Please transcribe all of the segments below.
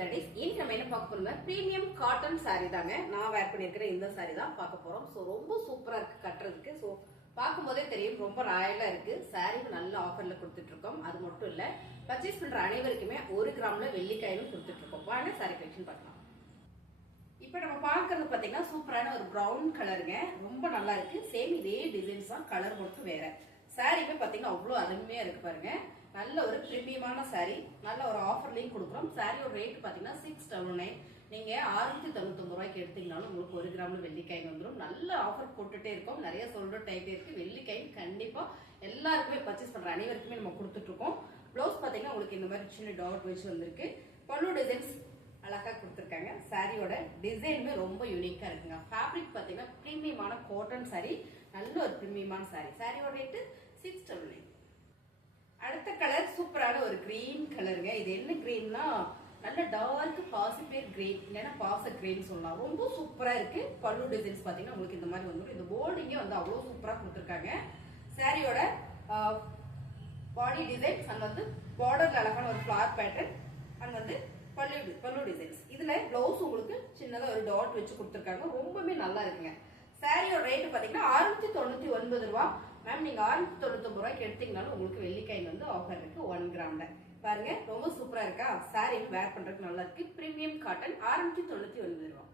Varieties. இன்னைக்கு நம்ம என்ன பார்க்க போறோம்னா பிரீமியம் காட்டன் saree தாங்க. நான் வேர் பண்ணிருக்கிற இந்த saree தான் பார்க்க போறோம். சோ ரொம்ப சூப்பரா இருக்கு கட்டுறதுக்கு. சோ பார்க்கும்போதே தெரியும் ரொம்ப ராயலா இருக்கு. saree நல்ல ஆஃபர்ல கொடுத்துட்டு இருக்கோம். அது மட்டும் இல்ல, பர்ச்சேஸ் பண்ற அனைவருக்குமே 1 கிராம்ல வெள்ளிக்காயும் கொடுத்துட்டு இருக்கோம். வாங்க saree கலெக்ஷன் பார்க்கலாம். இப்போ நம்ம பார்க்கறது பாத்தீங்கன்னா சூப்பரான ஒரு பிரவுன் கலருங்க. ரொம்ப நல்லா இருக்கு. சேம் இதே டிசைன்ஸ் தான், கலர் மட்டும் வேற. சாரியுமே பாத்தீங்கன்னா அவ்வளோ அருமையா இருக்கு பாருங்க. நல்ல ஒரு பிரீமியமான சாரி, நல்ல ஒரு ஆஃபர்லையும் கொடுக்குறோம். சாரியோட ரேட் பாத்தீங்கன்னா 699. நீங்க 699 ரூபாய்க்கு எடுத்தீங்கனாலும் உங்களுக்கு 1 கிராம்ல வெள்ளிக்காய் வந்துடும். நல்ல ஆஃபர் போட்டுட்டே இருக்கோம். நிறைய சொல்ற டைப் இருக்கு. வெள்ளிக்காய் கண்டிப்பா எல்லாருக்குமே பர்ச்சேஸ் பண்ற அனைவருக்குமே நம்ம கொடுத்துட்டு இருக்கோம். பிளவுஸ் பாத்தீங்கன்னா உங்களுக்கு இந்த மாதிரி சின்ன டாட் வச்சு வந்திருக்கு. பல்லு டிசைன்ஸ் அழகா கொடுத்துருக்காங்க. சாரியோட டிசைனுமே ரொம்ப யூனிக்கா இருக்குங்க. ஃபேப்ரிக் பாத்தீங்கன்னா பிரீமியமான காட்டன் சாரி, நல்ல ஒரு பிரீமியமான சாரி. சாரியோட ரேட் 699. அடுத்த கலர் சூப்பரான ஒரு கிரீன் கலருங்க. இது என்ன கிரீன்னா நல்ல டார்க் பாசிப்பேர் கிரீன், இல்லைன்னா பாச கிரீன் சொல்லலாம். ரொம்ப சூப்பரா இருக்கு. பல்லு டிசைன்ஸ் பாத்தீங்கன்னா உங்களுக்கு இந்த மாதிரி வந்துடும். இந்த போர்டிங்கே வந்து அவ்வளவு சூப்பரா கொடுத்துருக்காங்க. சாரியோட பாடி டிசைன்ஸ் அண்ட் வந்து பார்டர்ல அழகான ஒரு ஃபிளார் பேட்டர்ன் அண்ட் வந்து பல்லு டிசைன்ஸ். இதுல பிளவுஸ் உங்களுக்கு சின்னதா ஒரு டாட் வச்சு கொடுத்துருக்காங்க. ரொம்பவே நல்லா இருக்குங்க. சாரியோட ரேட் பாத்தீங்கன்னா 699 ரூபாய். மேம் நீங்க 699 ரூபாய்க்கு எடுத்தீங்கனாலும் உங்களுக்கு வெள்ளிக்காய் வந்து ஆஃபர் இருக்கு 1 கிராம்ல. பாருங்க ரொம்ப சூப்பரா இருக்கா. சாரி வேர் பண்றதுக்கு நல்லா இருக்கு. பிரீமியம் காட்டன் 699 ரூபாய்.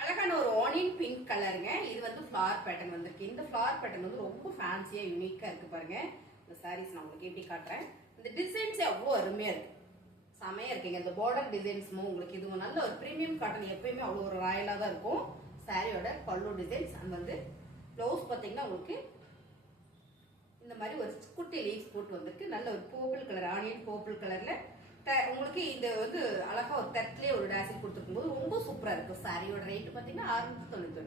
அழகான ஒரு ஆனியன் பிங்க் கலருங்க. இது வந்து ஃபிளார் பேட்டர்ன் வந்திருக்கு. இந்த ஃபிளார் பேட்டர்ன் வந்து ரொம்ப ஃபேன்சியா யூனிக்கா இருக்கு பாருங்க. இந்த சாரீஸ் நான் உங்களுக்கு எப்படி காட்டுறேன். இந்த டிசைன்ஸே அவ்வளோ அருமையா இருக்கு, செமையா இருக்குங்க. இந்த பார்டர் டிசைன்ஸும் உங்களுக்கு இது நல்ல ஒரு பிரீமியம் காட்டன் எப்பயுமே அவ்வளோ ஒரு ராயலா தான் இருக்கும். சாரியோட பல்லு டிசைன்ஸ் அண்ட் வந்து பிளவுஸ் பாத்தீங்கன்னா உங்களுக்கு இந்த மாதிரி ஒரு குட்டி லீவ்ஸ் போட்டு வந்திருக்கு. நல்ல ஒரு பர்பிள் கலர், ஆனியன் பர்பிள் கலர்ல உங்களுக்கு இது வந்து அழகா ஒரு தட்லயே ஒரு டேசில் கொடுத்துருக்கும் போது ரொம்ப சூப்பரா இருக்கும். சாரியோட ரேட் பாத்தீங்கன்னா 699.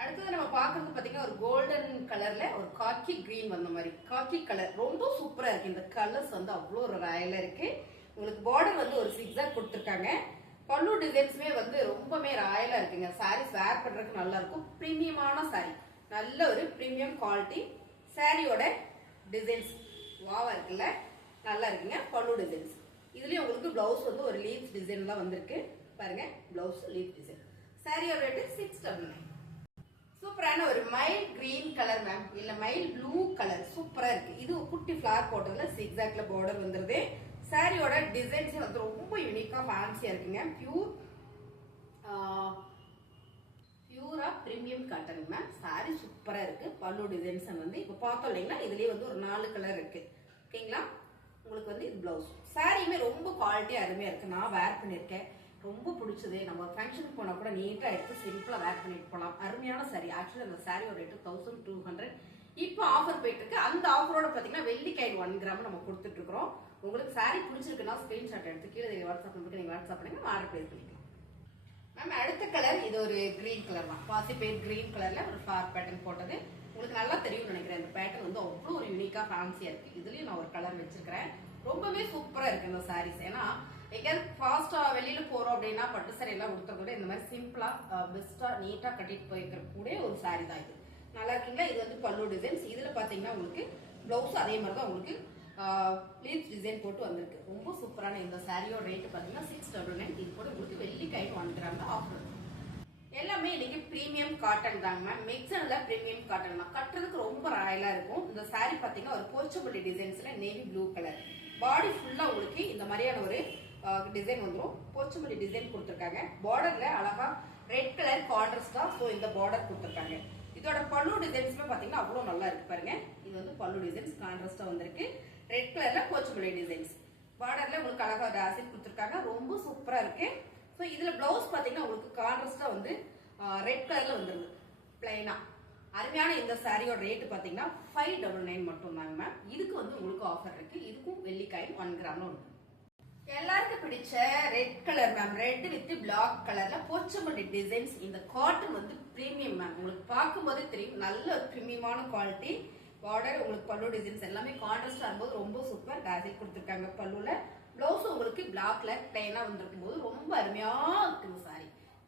அடுத்தது நம்ம பாக்குறது பாத்தீங்கன்னா ஒரு கோல்டன் கலர்ல ஒரு காக்கி கிரீன் வந்த மாதிரி காக்கி கலர் ரொம்ப சூப்பரா இருக்கு. இந்த கலர்ஸ் வந்து அவ்வளோ ஒரு ராயலா இருக்கு. உங்களுக்கு பார்டர் வந்து ஒரு சிக்ஸாக் கொடுத்துருக்காங்க. பல்லு டிசைன்ஸுமே வந்து ரொம்பவே ராயலா இருக்குங்க. சாரீஸ் வேர் பண்றதுக்கு நல்லா இருக்கும். பிரீமியமான சாரி, நல்ல ஒரு பிரீமியம் குவாலிட்டி. சாரியோட டிசைன்ஸ் வாவா இருக்குல்ல, நல்லா இருக்குங்க. பல்லு டிசைன்ஸ் இதுலயும் உங்களுக்கு பிளவுஸ் வந்து ஒரு லீவ்ஸ் டிசைன் தான் வந்திருக்கு பாருங்க. Blouse leave design. சாரியோட ரேட் 699. சூப்பரான ஒரு மைல் கிரீன் கலர் மேம், இல்ல மைல் ப்ளூ கலர் சூப்பரா இருக்கு. இது குட்டி ஃபிளார் போட்டதுல சிக்ஸாக்ல பார்டர் வந்துருது. சாரியோட டிசைன்ஸ் வந்து ரொம்ப யூனிக்கா ஃபேன்சியா இருக்குங்க. பியூரா பிரீமியம் காட்டன் மேம். சாரி சூப்பரா இருக்கு. பல்லு டிசைன்ஸ் வந்து இப்ப பார்த்தோம் இல்லைங்களா, இதுலயே வந்து ஒரு 4 கலர் இருக்கு. ஓகேங்களா, உங்களுக்கு வந்து இது பிளவுஸ். சாரியுமே ரொம்ப குவாலிட்டியா அருமையா இருக்கு. நான் வேர் பண்ணிருக்கேன், ரொம்ப பிடிச்சது. நம்ம ஃபங்க்ஷனுக்கு போனா கூட நீட்டா எடுத்து சிம்பிளா வேர் பண்ணிட்டு போலாம். அருமையான சாரி. ஆக்சுவலி அந்த சாரியோட ரேட் 1200. இப்போ ஆஃபர் போயிட்டு இருக்கு. அந்த ஆஃபரோட பாத்தீங்கன்னா வெள்ளிக்காய் 1 கிராம் நம்ம கொடுத்துட்டு இருக்கோம். உங்களுக்கு சாரி பிடிச்சிருக்குன்னா ஸ்கிரீன்ஷாட் எடுத்து கீழே வாட்ஸ்அப் நம்பருக்கு நீங்க வாட்ஸ்அப் பண்ணுங்க, ஆர்டர் பிளேஸ் பண்ணிக்கலாம். மேம் அடுத்த கலர் இது ஒரு கிரீன் கலர் தான். பாசிப்பேர் கிரீன் கலர்ல ஒரு ஃபிளார் பேட்டர்ன் போட்டது. உங்களுக்கு நல்லா தெரியும் நினைக்கிறேன். இந்த பேட்டர்ன் வந்து அவ்வளோ ஒரு யூனிக்கா ஃபேன்சியா இருக்கு. இதுலயும் நான் ஒரு கலர் வச்சிருக்கிறேன். ரொம்பவே சூப்பரா இருக்கு இந்த சாரீஸ். ஏன்னா எங்கேயாவது ஃபாஸ்டா வெளியில போறோம் அப்படின்னா பட்டு சாரி எல்லாம் கொடுத்த கூட இந்த மாதிரி சிம்பிளா பெஸ்டா நீட்டா கட்டிட்டு போயிருக்கிற கூட ஒரு சாரி தான் இது. நல்லா இருக்குங்களா. இது வந்து பல்லு டிசைன்ஸ். இதுல பாத்தீங்கன்னா உங்களுக்கு பிளவுஸ் அதே மாதிரி தான் உங்களுக்கு லீவ்ஸ் டிசைன் போட்டு வந்திருக்கு. ரொம்ப சூப்பரான இந்த சாரியோட ரேட் பாத்தீங்கன்னா 699. இது கூட உங்களுக்கு வெள்ளிக்காய் 1 கிராம் ஆஃபர். எல்லாமே இன்னைக்கு பிரீமியம் காட்டன் தாங்க மேம். மிக்சர்ல பிரீமியம் காட்டன் தான். கட்டுறதுக்கு ரொம்ப ராயலா இருக்கும். இந்த சாரி பாத்தீங்கன்னா ஒரு போச்சபள்ளி டிசைன்ஸ்ல நேவி ப்ளூ கலர். பாடி ஃபுல்லா உங்களுக்கு இந்த மாதிரியான ஒரு டிசைன் வந்துடும். போச்சபள்ளி டிசைன் கொடுத்துருக்காங்க. பார்டர்ல அழகா ரெட் கலர் கான்ட்ராஸ்டா இந்த பார்டர் கொடுத்துருக்காங்க. இதோட பல்லு டிசைன்ஸ்மே பாத்தீங்கன்னா அவ்வளவு நல்லா இருக்கு பாருங்க. இது வந்து பல்லு டிசைன்ஸ் கான்ட்ராஸ்டா வந்திருக்கு. ரெட் கலர்ல போச்சபள்ளி டிசைன்ஸ். பார்டர்ல உங்களுக்கு அழகா டாசில் கொடுத்துருக்காங்க. ரொம்ப சூப்பரா இருக்கு. சோ இதுல பிளவுஸ் பாத்தீங்கன்னா உங்களுக்கு கான்ட்ராஸ்டா வந்து ரெட் கலர்ல வந்துருது பிளைனா. அருமையான இந்த சாரியோட ரேட் பாத்தீங்கன்னா 599 மட்டும் தாங்க மேம். இதுக்கு வந்து உங்களுக்கு ஆஃபர் இருக்கு. இதுக்கும் வெள்ளிக்காய் 1 கிராம்ல இருக்கு. எல்லாருக்கும் பிடிச்ச red colour ma'am. Red with black கலர்ல போச்சபள்ளி டிசைன்ஸ். இந்த காட்டன் வந்து பிரீமியம் மேம். உங்களுக்கு பார்க்கும் போதே தெரியும் நல்ல பிரீமியமான குவாலிட்டி. பார்டர் உங்களுக்கு பல்லு டிசைன்ஸ் எல்லாமே கான்ட்ராஸ்டா இருக்கும்போது ரொம்ப சூப்பர். டாசில் கொடுத்துருக்காங்க பல்லுல. பிளவுஸ் உங்களுக்கு பிளாக்ல பிளைனா வந்திருக்கும் போது ரொம்ப அருமையா இருக்கு சாரி.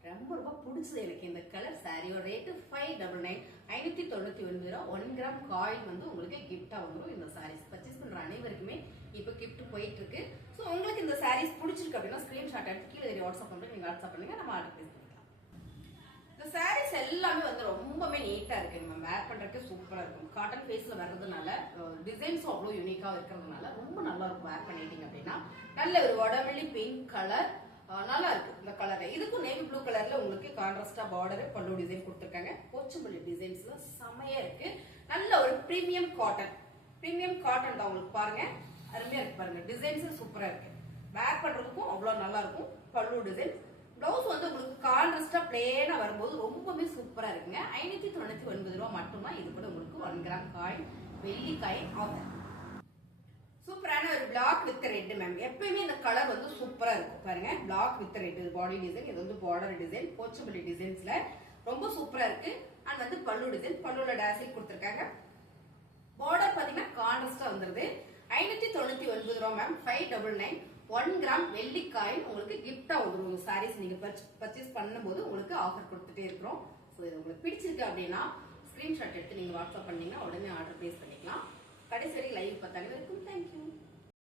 ரொம்ப ரொம்ப பிடிச்சது எனக்கு இந்த கலர் சாரியோட ரேட்டு 599 599 ரூபா. 1 கிராம் காயின் வந்து உங்களுக்கு கிஃப்டா வந்துடும். இந்த சாரீஸ் பர்ச்சேஸ் பண்ற அனைவருக்குமே இப்போ கிஃப்ட் போயிட்டு இருக்கு. ஸோ உங்களுக்கு இந்த சாரீஸ் பிடிச்சிருக்கு அப்படின்னா ஸ்கிரீன்ஷாட் எடுத்து கீழே வாட்ஸ்அப் பண்ணுங்க, நீங்க வாட்ஸ்அப் பண்ணுங்க, நம்ம ஆர்டர் பிளேஸ் பண்ணிக்கலாம். இந்த சாரீஸ் எல்லாமே வந்து ரொம்பவே நீட்டா இருக்கு, நம்ம வேர் பண்றதுக்கு சூப்பரா இருக்கும். காட்டன் ஃபேஸ்ல வர்றதுனால டிசைன்ஸும் அவ்வளோ யூனிக்கா இருக்கிறதுனால ரொம்ப நல்லா இருக்கும். வேர் பண்ணிட்டீங்க அப்படின்னா நல்ல ஒரு வடமல்லி பிங்க் கலர் நல்லா இருக்கு இந்த கலர். இதுக்கும் நேவி ப்ளூ கலர்ல உங்களுக்கு கான்ட்ராஸ்டா பார்டர் பல்லு டிசைன் கொடுத்துருக்காங்க. போச்சம்பள்ளி டிசைன்ஸ்ல செமையா இருக்கு. நல்ல ஒரு பிரீமியம் காட்டன் தான் உங்களுக்கு பாருங்க, அருமையா இருக்கு பாருங்க. டிசைன்ஸ் சூப்பரா இருக்கு, வேர் பண்றதுக்கும் அவ்வளவு நல்லா இருக்கும். பல்லு டிசைன் பிளவுஸ் வந்து உங்களுக்கு கான்ட்ராஸ்டா பிளேனா வரும்போது ரொம்பவே சூப்பரா இருக்குங்க. 599 ரூபா மட்டும்தான். இது கூட உங்களுக்கு 1 கிராம் காயின் வெள்ளி காயின் ஆஃபர். சூப்பரான ஒரு பிளாக் வித் ரெட் மேம். எப்பயுமே இந்த கலர் வந்து சூப்பரா இருக்கும் பாருங்க. Black with red body design, இது வந்து பார்டர் டிசைன் போச்சம்பள்ளி டிசைன்ஸ்ல ரொம்ப சூப்பரா இருக்கு. அண்ட் வந்து பல்லு டிசைன், பல்லுல டாசில் கொடுத்துருக்காங்க. பார்டர் பாத்தீங்கன்னா கான்ட்ராஸ்டா வந்துருது. 599 ரூபா மேம். 599 1 கிராம் வெள்ளி காயின் உங்களுக்கு கிஃப்டா வந்துடும். சாரீஸ் நீங்க பர்ச்சேஸ் பண்ணும்போது உங்களுக்கு ஆஃபர் கொடுத்துட்டே இருக்கிறோம். ஸோ இது உங்களுக்கு பிடிச்சிருக்கு அப்படின்னா ஸ்கிரீன்ஷாட் எடுத்து நீங்க வாட்ஸ்அப் பண்ணீங்கன்னா உடனே ஆர்டர் பிளேஸ் பண்ணிக்கலாம். கடைசி வரை லைவ் பார்த்தாங்க